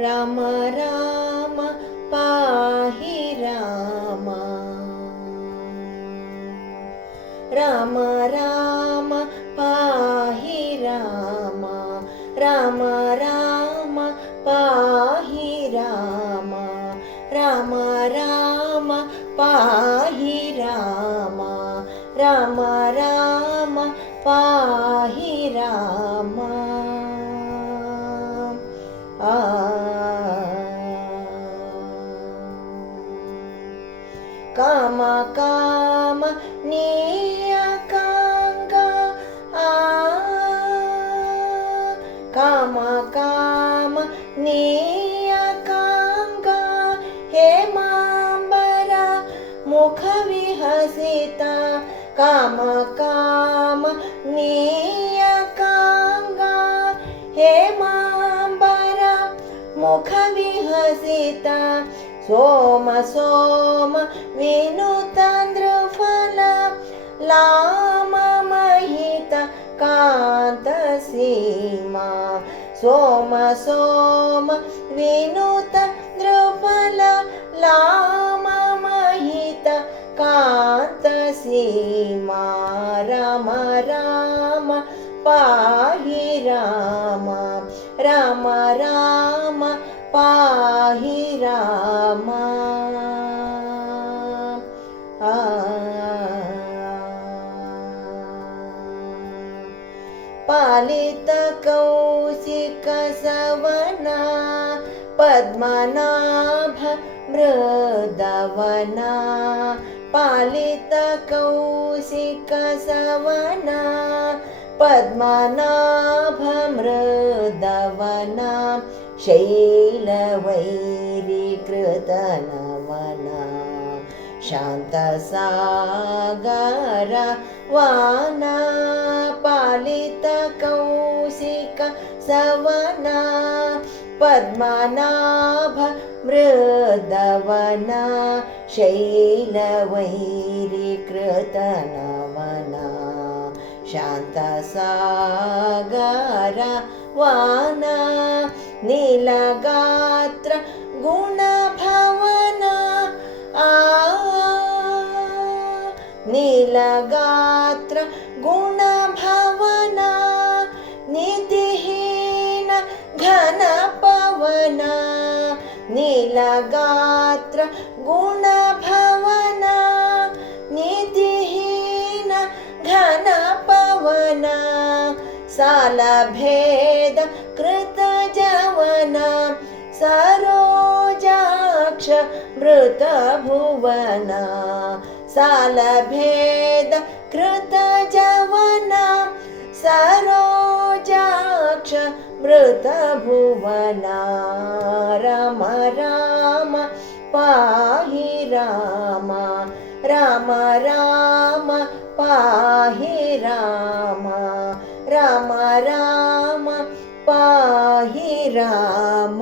राम राम पाहि राम राम राम पाहि राम राम राम पाहि राम राम राम पाहि राम राम राम पाहि राम काम काम नियकांगा काम काम नियकांगा हेमांबरा मुख विहसिता काम काम नियकांगा हेमांबरा मुख विहसिता सोम सोम विनुतांद्रफल लाम महित कांत सीमा सोम सोम विनुतांद्रफल लाम महित कांत सीमा राम राम पाहि राम राम राम पाहि राम पालित कौशिक सवना पद्मनाभ मृदवना पालित कौशिक सवना पद्मनाभ मृदवना शैलवैरीकृतनमना शान्तसागर वाना पालित कौशिक सवना पद्मनाभ मृदवना शैलवैरीकृतनमना शान्तसागर वाना नीलगात्र गुणभवना नीलगात्र गुणभवना निधिहीन घनपवना नीलगात्र गुणभवना निधिहीन घनपवना सालभेद कृतजवना सरोजाक्ष मृतभुवना सालभेद कृतजवना सरोजाक्ष मृतभुवना राम राम पाहि राम राम राम पाहि राम राम राम पाहि राम।